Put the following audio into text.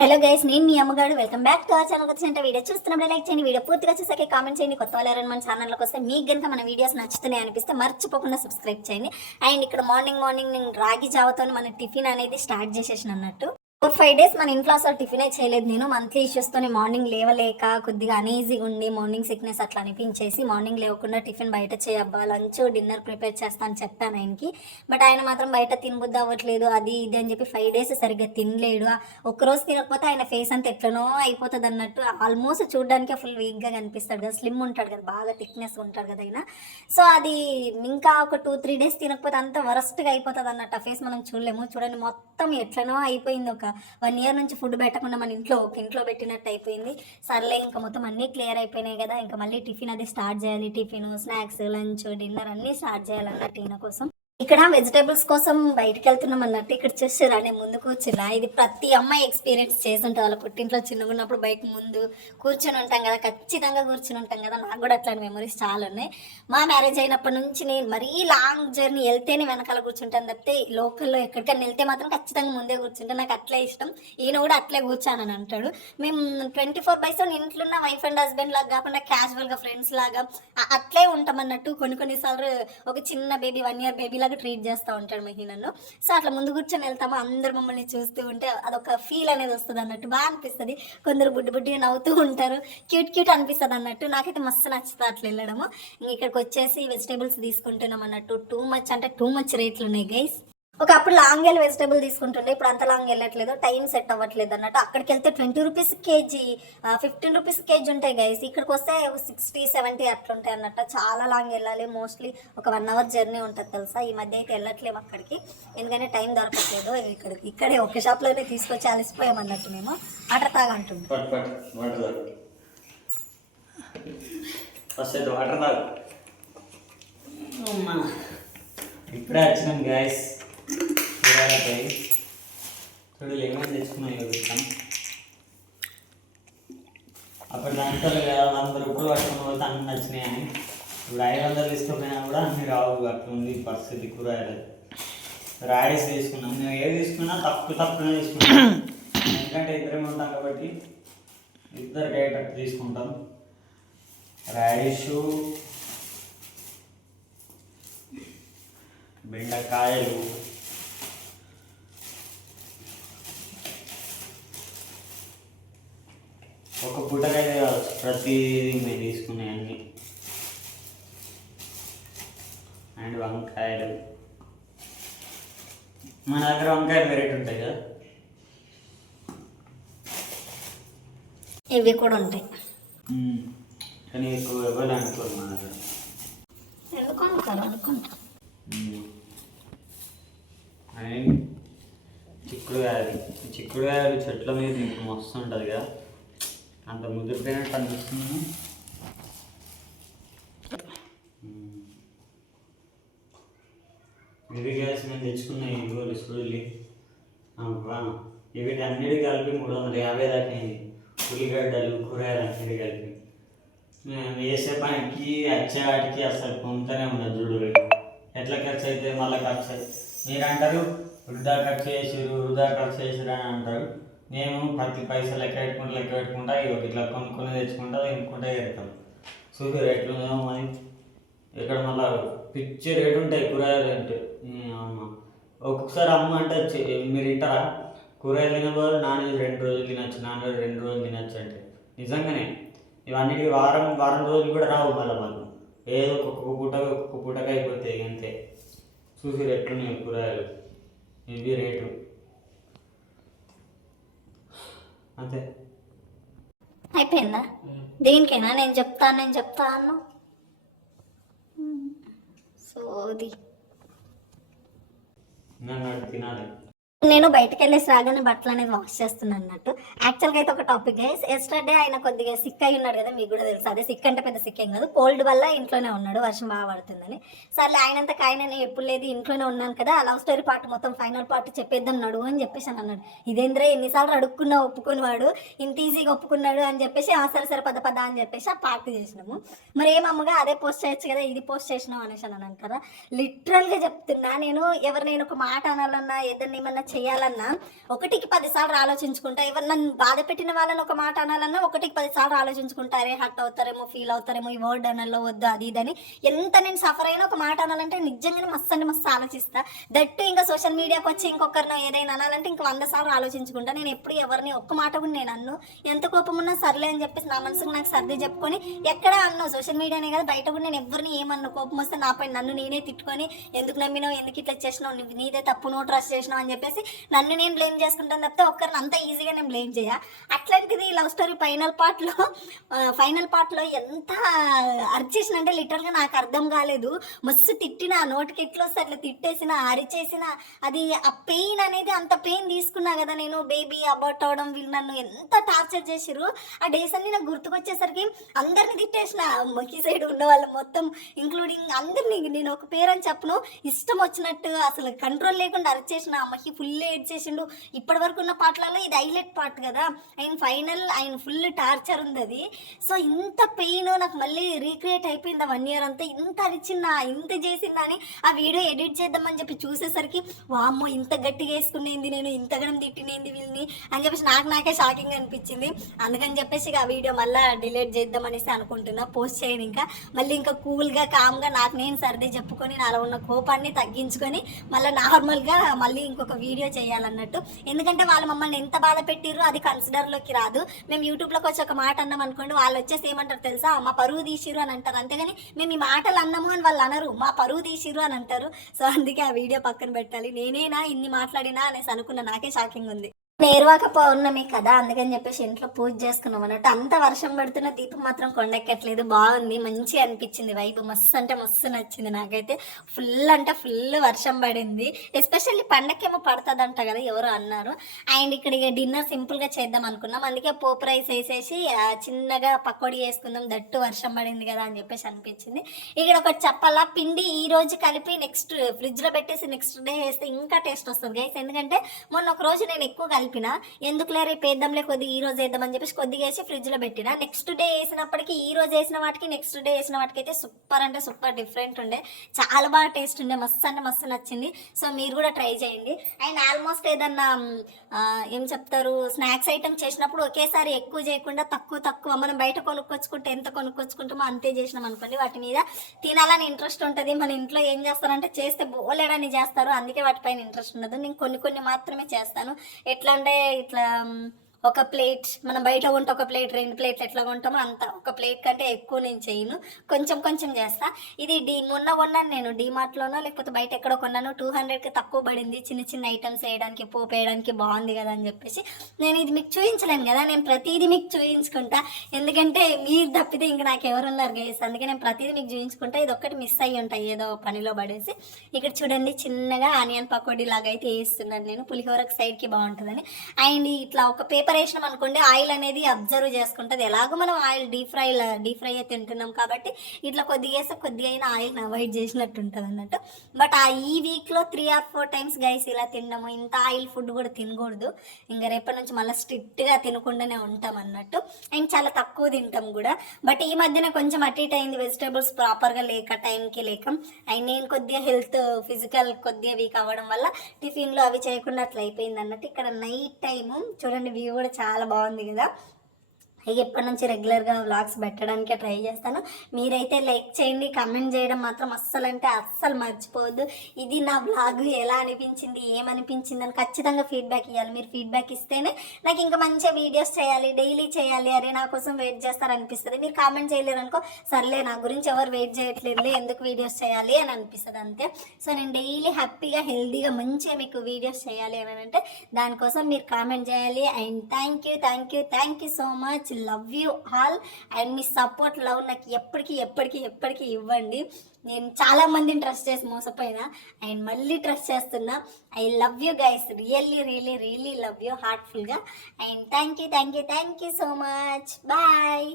Hello guys నేను మీ అమ్మగారు. వెల్కమ్ బ్యాక్ టు ఆ ఛానల్ వచ్చిన వీడియో చూస్తున్నప్పుడు లైక్ చేయండి. వీడియో పూర్తిగా చూసాక కామెంట్ చేయండి. కొత్త వాళ్ళు మన ఛానల్లోకి వస్తే మీకు కనుక మన వీడియోస్ నచ్చుతున్నాయి అనిపిస్తే మర్చిపోకుండా సబ్స్క్రైబ్ చేయండి. అండ్ ఇక్కడ మార్నింగ్ మార్నింగ్ నేను రాగి జావతో మన టిఫిన్ అనేది స్టార్ట్ చేసేసిన అన్నట్టు. ఫోర్ ఫైవ్ డేస్ మన ఇంట్లో అసలు టిఫినే చేయలేదు. నేను మంత్లీ ఇష్యూస్తోనే మార్నింగ్ లేవలేక కొద్దిగా అనీజీగా ఉండి మార్నింగ్ సిక్నెస్ అట్లా అనిపించేసి మార్నింగ్ లేవకుండా టిఫిన్ బయట చేయబ్బా లంచ్ డిన్నర్ ప్రిపేర్ చేస్తాను చెప్పాను ఆయనకి. బట్ ఆయన మాత్రం బయట తినబుద్ధి అవ్వట్లేదు అది ఇది అని చెప్పి ఫైవ్ డేస్ సరిగ్గా తినలేడు. ఒక్కరోజు తినకపోతే ఆయన ఫేస్ అంతా ఎట్లనో అయిపోతుంది అన్నట్టు ఆల్మోస్ట్ చూడడానికి ఫుల్ వీక్గా కనిపిస్తాడు కదా స్లిమ్ ఉంటాడు కదా బాగా థిక్నెస్ ఉంటాడు కదా ఆయన. సో అది ఇంకా ఒక టూ త్రీ డేస్ తినకపోతే అంత వరస్ట్గా అయిపోతుంది అన్నట్టు ఆ ఫేస్ మనం చూడలేము. చూడండి మొత్తం ఎట్లనో అయిపోయింది ఒక వన్ ఇయర్ నుంచి ఫుడ్ పెట్టకుండా మన ఇంట్లో ఒక ఇంట్లో పెట్టినట్టు అయిపోయింది. సర్లే ఇంకా మొత్తం అన్నీ క్లియర్ అయిపోయినాయి కదా. ఇంకా మళ్ళీ టిఫిన్ అది స్టార్ట్ చేయాలి. టిఫిన్ స్నాక్స్ లంచ్ డిన్నర్ అన్నీ స్టార్ట్ చేయాలన్నట్టు ఈయన కోసం. ఇక్కడ వెజిటేబుల్స్ కోసం బయటకు వెళ్తున్నాం అన్నట్టు ఇక్కడ చూసారా నేను ముందు కూర్చున్నా. ఇది ప్రతి అమ్మాయి ఎక్స్పీరియన్స్ చేసి వాళ్ళ పుట్టింట్లో చిన్నగా ఉన్నప్పుడు బయట ముందు కూర్చొని ఉంటాం కదా ఖచ్చితంగా కూర్చొని ఉంటాం కదా. నాకు కూడా అట్లాంటి మెమరీస్ చాలా ఉన్నాయి. మా మ్యారేజ్ అయినప్పటి నుంచి నేను మరీ లాంగ్ జర్నీ వెళ్తేనే వెనకాల కూర్చుంటాను తప్పితే లోకల్లో ఎక్కడికైనా వెళ్తే మాత్రం ఖచ్చితంగా ముందే కూర్చుంటాను నాకు అట్లే ఇష్టం. ఈయన కూడా అట్లే కూర్చానని అంటాడు. మేము ట్వంటీ ఫోర్ బై సెవెన్ ఇంట్లో ఉన్న వైఫ్ అండ్ హస్బెండ్ లాగా కాకుండా క్యాజువల్గా ఫ్రెండ్స్ లాగా అట్లే ఉంటాం అన్నట్టు కొన్ని కొన్నిసార్లు ఒక చిన్న బేబీ వన్ ఇయర్ బేబీ లాగా ట్రీట్ చేస్తూ ఉంటాడు మహి నన్ను. సో అట్లా ముందు కూర్చొని వెళ్తాము? అందరు మమ్మల్ని చూస్తూ ఉంటే అదొక ఫీల్ అనేది వస్తుంది అన్నట్టు. బాగా అనిపిస్తుంది. కొందరు బుడ్డి బుడ్డిగా నవ్వుతూ ఉంటారు. క్యూట్ క్యూట్ అనిపిస్తుంది అన్నట్టు. నాకైతే మస్తు నచ్చుతుంది అట్లా వెళ్ళడము. ఇంక ఇక్కడికి వచ్చేసి వెజిటేబుల్స్ తీసుకుంటున్నాం అన్నట్టు. టూ మచ్ అంటే టూ మచ్ రేట్లు ఉన్నాయి గైస్ ఒకప్పుడు లాంగ్ వెళ్ళి వెజిటేబుల్ తీసుకుంటుండే ఇప్పుడు అంత లాంగ్ వెళ్ళట్లేదు టైం సెట్ అవ్వట్లేదు అన్నట్టు. అక్కడికి వెళ్తే twenty rupees kg fifteen rupees kg ఉంటాయి గైస్ ఇక్కడికి వస్తే సిక్స్టీ సెవెంటీ అట్లుంటాయి అన్నట్టు. చాలా లాంగ్ వెళ్ళాలి మోస్ట్లీ ఒక వన్ అవర్ జర్నీ ఉంటుంది తెలుసా? ఈ మధ్య అయితే వెళ్ళట్లేము అక్కడికి. ఎందుకంటే టైం దొరకట్లేదు. ఇక్కడికి ఇక్కడే ఒక షాప్లోనే తీసుకొచ్చి అలసిపోయాం అన్నట్టు మేము. వాటర్ తాగంటుంది వాటర్ తాగు. ఇప్పుడే వచ్చినాం గ్యాస్ కూరగాయలపై చూడు లెమన్ తెచ్చుకున్నాం చూపిస్తాం అప్పుడు దాంట్లో కదా వంద రూపాయలు పట్టుకుని పోతే అన్ని నచ్చినాయని. ఇప్పుడు ఐదు వందలు తీసుకుపోయినా కూడా అన్ని రావు అట్లా ఉంది పరిస్థితి కూరగాయలు. రాయిస్ తీసుకున్నాం. మేము ఏది తీసుకున్నా తక్కువ తక్కువనే తీసుకున్నాం ఎందుకంటే ఇద్దరే ఉంటాం కాబట్టి ఇద్దరు అయ్యేటట్టు తీసుకుంటాం. రాడిష్ బెండకాయలు ప్రతిదీ మేము తీసుకునే అన్ని. అండ్ వంకాయలు. మన దగ్గర వంకాయలు వెరైటీ ఉంటాయి కదా? ఇవి కూడా ఉంటాయి. కానీ ఎక్కువ ఎవరు అనుకోరు మన దగ్గర. ఎందుకు అనుకోరు అనుకుంటారు. మ్మ్. అండ్ చిక్కుడుకాయలు ఈ చిక్కుడుకాయలు చెట్ల మీద మస్తు ఉంటుంది కదా? అంత ముదిరిపోయినట్టు అనిపిస్తుంది ఇవి గ్యాస్ మేము తెచ్చుకున్న ఈ గోలు ఇవి అన్నిటి కలిపి మూడు వందల యాభై దాకా అయింది. ఉల్లిగడ్డలు కూరగాయలు అన్నిటి కలిపి. మేము వేసే పనికి వచ్చే వాటికి అసలు పొందుతూనే ఉండదు చూడు ఎట్లా ఖర్చు అయితే మళ్ళీ ఖర్చు అయితే మీరు అంటారు వృధా ఖర్చు చేసిరు వృధా ఖర్చు చేసిరు అని అంటారు. మేము ప్రతి పైసలు లెక్క పెట్టుకుంటూ లెక్క పెట్టుకుంటా ఇవి ఇట్లా కొనుక్కొని తెచ్చుకుంటా తినుకుంటా పెడతాం చూపి రేట్లు మరి. ఇక్కడ మళ్ళా పిచ్చి రేటు ఉంటాయి కూరగాయలు అంటే. అమ్మ ఒక్కొక్కసారి అమ్మ అంటే మీరు ఇంటారా కూరగాయలు తినబోదు నాన్ వెజ్ రెండు రోజులు తినచ్చు నాన్ వెజ్ రెండు రోజులు తినచ్చు అంటే. నిజంగానే. ఇవన్నీ వారం వారం రోజులు కూడా రావు మళ్ళీ మాకు ఏదో ఒక్కొక్క పూట ఒక్కొక్క పూటగా అయిపోతాయి అంతే. చూసి ఎట్లున్నాయి కూరగాయలు. ఇవి రేటు. అంతే. అయిపోయిందా? దేనికైనా నేను చెప్తాను నేను చెప్తాను సోది. నన్ను అడిగి తినాలి. నేను బయటకు వెళ్ళేసి రాగానే బట్టలు అనేది వాష్ చేస్తున్నాను అన్నట్టు. యాక్చువల్గా అయితే ఒక టాపిక్ ఎస్టర్డే ఆయన కొద్దిగా సిక్ అయి ఉన్నాడు కదా మీకు కూడా తెలుసు. అదే సిక్ అంటే పెద్ద సిక్ ఏం కాదు. కోల్డ్ వల్ల ఇంట్లోనే ఉన్నాడు వర్షం బాగా పడుతుందని. సర్లే ఆయనంత ఆయన నేను ఎప్పుడు లేదు ఇంట్లోనే ఉన్నాను కదా లవ్ స్టోరీ పార్ట్ మొత్తం ఫైనల్ పార్ట్ చెప్పేద్దాం నడువు అని చెప్పేసి అని అన్నాడు. ఇదేంద్రే ఎన్నిసార్లు అడుక్కున్నా ఒప్పుకునేవాడు ఇంత ఈజీగా ఒప్పుకున్నాడు అని చెప్పేసి ఆ సరే సరే పద పద అని చెప్పేసి ఆ పార్ట్ చేసినాము మరి ఏమమ్మగా అదే పోస్ట్ చేయొచ్చు కదా ఇది పోస్ట్ చేసినాం అనేసి అని అన్నాను కదా. లిటరల్గా చెప్తున్నా నేను ఎవరు నేను ఒక మాట అనాలన్నా ఏదన్నా ఏమన్నా చేయాలన్నా ఒకటికి పదిసార్లు ఆలోచించుకుంటా. ఎవరు నన్ను బాధ పెట్టిన వాళ్ళని ఒక మాట అనాలన్నా ఒకటికి పదిసార్లు ఆలోచించుకుంటారే హట్ అవుతారేమో ఫీల్ అవుతారేమో ఈ వర్డ్ అనాలో వద్దు అది ఇదని ఎంత నేను సఫర్ అయినా ఒక మాట అనాలంటే నిజంగానే మస్తు అంటే మస్తు ఆలోచిస్తా. దట్టు ఇంకా సోషల్ మీడియాకి వచ్చి ఇంకొకరిని ఏదైనా అనాలంటే ఇంకా వంద సార్లు ఆలోచించుకుంటా. నేను ఎప్పుడు ఎవరిని ఒక్క మాట కూడా నేను అన్ను. ఎంత కోపం ఉన్నా సర్లే అని చెప్పేసి నా మనసుకు నాకు సర్ది చెప్పుకొని ఎక్కడ అన్నావు సోషల్ మీడియానే కదా బయట కూడా నేను ఎవరిని ఏమన్నా. కోపం వస్తే నాపై నన్ను నేనే తిట్టుకొని ఎందుకు నమ్మినావు ఎందుకు ఇట్లా చేసినావు నువ్వు నీదే తప్పు నోట్ రష్ చేసినావు అని చెప్పేసి నన్ను నేను బ్లేమ్ చేసుకుంటాను తప్పితే ఒక్కరిని అంత ఈజీగా నేను బ్లేమ్ చేయ. అట్లాంటిది లవ్ స్టోరీ ఫైనల్ పార్ట్లో ఫైనల్ పార్ట్లో ఎంత అరిచేసిన అంటే లిటరల్గా నాకు అర్థం కాలేదు. మస్తు తిట్టిన నోటికి ఎట్లా వస్తే అట్లా తిట్టేసిన అరిచేసిన అది ఆ పెయిన్ అనేది అంత పెయిన్ తీసుకున్నా కదా నేను బేబీ అబౌట్ అవడం వీళ్ళు నన్ను ఎంత టార్చర్ చేసిరు ఆ డేస్ అన్ని నాకు గుర్తుకొచ్చేసరికి అందరిని తిట్టేసిన. మొక్కి సైడ్ ఉన్న వాళ్ళు మొత్తం ఇంక్లూడింగ్ అందరినీ నేను ఒక పేరు అని చెప్పను. ఇష్టం వచ్చినట్టు అసలు కంట్రోల్ లేకుండా అరిచేసిన మహి ఫుల్ ఫుల్ ఏడ్చేసిండు. ఇప్పటి వరకు ఉన్న పాటలలో ఇది హైలైట్ పార్ట్ కదా. ఆయన ఫైనల్ ఆయన ఫుల్ టార్చర్ ఉంది అది సో ఇంత పెయిన్ నాకు మళ్ళీ రీక్రియేట్ అయిపోయింది ఆ వన్ ఇయర్ అంతా. ఇంత అరిచిందా ఇంత చేసిందా అని ఆ వీడియో ఎడిట్ చేద్దామని చెప్పి చూసేసరికి వామ్మో ఇంత గట్టిగా వేసుకునేది నేను ఇంతగానం తిట్టినేది వీళ్ళని అని చెప్పేసి నాకు నాకే షాకింగ్ అనిపించింది. అందుకని చెప్పేసి ఆ వీడియో మళ్ళీ డిలీట్ చేద్దామనేసి అనుకుంటున్నా. పోస్ట్ చేయను ఇంకా. మళ్ళీ ఇంకా కూల్గా కామ్గా నాకు నేను సర్ది చెప్పుకొని నాలో ఉన్న కోపాన్ని తగ్గించుకొని మళ్ళీ నార్మల్గా మళ్ళీ ఇంకొక వీడియో వీడియో చేయాలన్నట్టు. ఎందుకంటే వాళ్ళు మమ్మల్ని ఎంత బాధ పెట్టిర్రో అది కన్సిడర్లోకి రాదు. మేము యూట్యూబ్లోకి వచ్చి ఒక మాట అన్నాం అనుకోండి వాళ్ళు వచ్చేసి ఏమంటారు తెలుసా? మా పరువు తీసిరు అని అంటారు. అంతేగాని మేము ఈ మాటలు అన్నాము అని వాళ్ళు అనరు. మా పరువు తీసిరు అని అంటారు. సో అందుకే ఆ వీడియో పక్కన పెట్టాలి. నేనేనా ఇన్ని మాట్లాడినా అనేసి అనుకున్న. నాకే షాకింగ్ ఉంది. నేర్వాక పౌర్ణమి కదా అందుకని చెప్పేసి ఇంట్లో పూజ చేసుకున్నాం అన్నట్టు. అంత వర్షం పడుతున్న దీపం మాత్రం కొండెక్కట్లేదు. బాగుంది మంచి అనిపించింది వైబ్ మస్తు అంటే మస్తు నచ్చింది నాకైతే. ఫుల్ అంటే ఫుల్ వర్షం పడింది. ఎస్పెషల్లీ పండకేమో పడుతుందంట కదా ఎవరు అన్నారు. అండ్ ఇక్కడ ఇక డిన్నర్ సింపుల్గా చేద్దాం అనుకున్నాం. అందుకే పోపు రైస్ వేసేసి చిన్నగా పకోడీ వేసుకుందాం దట్టు వర్షం పడింది కదా అని చెప్పేసి అనిపించింది. ఇక్కడ ఒకటి చెప్పాలా పిండి ఈ రోజు కలిపి నెక్స్ట్ ఫ్రిడ్జ్లో పెట్టేసి నెక్స్ట్ డే వేస్తే ఇంకా టేస్ట్ వస్తుంది. గైస్ ఎందుకంటే మొన్న ఒక రోజు నేను ఎక్కువ కలిపిన ఎందుకులే రేపు వేద్దాంలే కొద్దిగా ఈ రోజు వేద్దామని చెప్పేసి కొద్దిగా వేసి ఫ్రిడ్జ్లో పెట్టిన. నెక్స్ట్ డే వేసినప్పటికీ ఈ రోజు వేసిన వాటికి నెక్స్ట్ డే వేసిన వాటికి అయితే సూపర్ అంటే సూపర్ డిఫరెంట్ ఉండే. చాలా బాగా టేస్ట్ ఉండే మస్తు అంటే మస్తు నచ్చింది. సో మీరు కూడా ట్రై చేయండి. అండ్ ఆల్మోస్ట్ ఏదన్నా ఏం చెప్తారు స్నాక్స్ ఐటమ్ చేసినప్పుడు ఒకేసారి ఎక్కువ చేయకుండా తక్కువ తక్కువ మనం బయట కొనుక్కొచ్చుకుంటే ఎంత కొనుక్కొచ్చుకుంటామో అంతే చేసినాం అనుకోండి. వాటి మీద తినాలని ఇంట్రెస్ట్ ఉంటుంది. మన ఇంట్లో ఏం చేస్తారంటే చేస్తే బోలేడని చేస్తారు. అందుకే వాటిపైన ఇంట్రెస్ట్ ఉండదు. నేను కొన్ని కొన్ని మాత్రమే చేస్తాను. ఎట్లా అంటే ఇట్లా ఒక ప్లేట్ మనం బయట కొంటే ఒక ప్లేట్ రెండు ప్లేట్లు ఎట్లా కొంటామో అంత. ఒక ప్లేట్ కంటే ఎక్కువ నేను చేయను. కొంచెం కొంచెం చేస్తా. ఇది డీ మొన్న కొన్నాను నేను డిమార్ట్లోనో లేకపోతే బయట ఎక్కడో కొన్నాను టూ హండ్రెడ్కి తక్కువ పడింది. చిన్న చిన్న ఐటమ్స్ వేయడానికి పోపు వేయడానికి బాగుంది కదా అని చెప్పేసి. నేను ఇది మీకు చూపించలేను కదా నేను ప్రతిదీ మీకు చూపించుకుంటా ఎందుకంటే మీరు తప్పితే ఇంకా నాకు ఎవరు ఉన్నారు గైస్ అందుకే నేను ప్రతిదీ మీకు చూపించుకుంటా ఇది ఒక్కటి మిస్ అయ్యి ఉంటాయి ఏదో పనిలో పడేసి. ఇక్కడ చూడండి చిన్నగా ఆనియన్ పకోడీ లాగా అయితే వేస్తున్నాను నేను. పులిహోరకు సైడ్కి బాగుంటుందని. అండ్ ఇట్లా ఒక పేపర్ వేసినాం అనుకోండి ఆయిల్ అనేది అబ్జర్వ్ చేసుకుంటుంది. ఎలాగో మనం oil deep fry deep fry అయితే తింటున్నాం కాబట్టి ఇట్లా కొద్దిగా వేస్తే కొద్దిగా అయినా ఆయిల్ని అవాయిడ్ చేసినట్టు ఉంటుంది అన్నట్టు. బట్ ఆ ఈ వీక్లో three or four times guys ఇలా తినడము ఇంత ఆయిల్ ఫుడ్ కూడా తినకూడదు. ఇంకా రేపటి నుంచి మళ్ళీ స్ట్రిక్ట్గా తినకుండానే ఉంటాం అన్నట్టు. అండ్ చాలా తక్కువ తింటాం కూడా. బట్ ఈ మధ్యన కొంచెం అటు ఇటు అయింది వెజిటేబుల్స్ ప్రాపర్గా లేక టైంకి లేక. అండ్ నేను కొద్దిగా హెల్త్ ఫిజికల్ కొద్దిగా వీక్ అవ్వడం వల్ల టిఫిన్లు అవి చేయకుండా అట్లా అయిపోయింది అన్నట్టు. ఇక్కడ నైట్ టైము చూడండి వ్యూ కూడా చాలా బాగుంది కదా. ఇక ఎప్పటి నుంచి రెగ్యులర్గా వ్లాగ్స్ పెట్టడానికే ట్రై చేస్తాను. మీరైతే లైక్ చేయండి కమెంట్ చేయడం మాత్రం అస్సలు అంటే అస్సలు మర్చిపోవద్దు. ఇది నా వ్లాగ్ ఎలా అనిపించింది ఏమనిపించింది అని ఖచ్చితంగా ఫీడ్బ్యాక్ ఇవ్వాలి మీరు ఫీడ్బ్యాక్ ఇస్తేనే నాకు ఇంకా మంచిగా వీడియోస్ చేయాలి డైలీ చేయాలి. అరే నా కోసం వెయిట్ చేస్తారనిపిస్తుంది. మీరు కామెంట్ చేయలేరు అనుకో సర్లే నా గురించి ఎవరు వెయిట్ చేయట్లేదు ఎందుకు వీడియోస్ చేయాలి? అని అనిపిస్తుంది అంతే. సో నేను డైలీ హ్యాపీగా హెల్దీగా మంచిగా మీకు వీడియోస్ చేయాలి అని అంటే దానికోసం మీరు కామెంట్ చేయాలి. And thank you thank you thank you so much love you all and me support love నాకు ఎప్పటికీ ఎప్పటికీ ఎప్పటికీ ఇవ్వండి. నేను చాలా మందిని ట్రస్ట్ చేసి మోసపోయినా అండ్ మళ్ళీ ట్రస్ట్ చేస్తున్నా. I love you guys really really really love you హార్ట్ఫుల్గా and thank you thank you thank you so much bye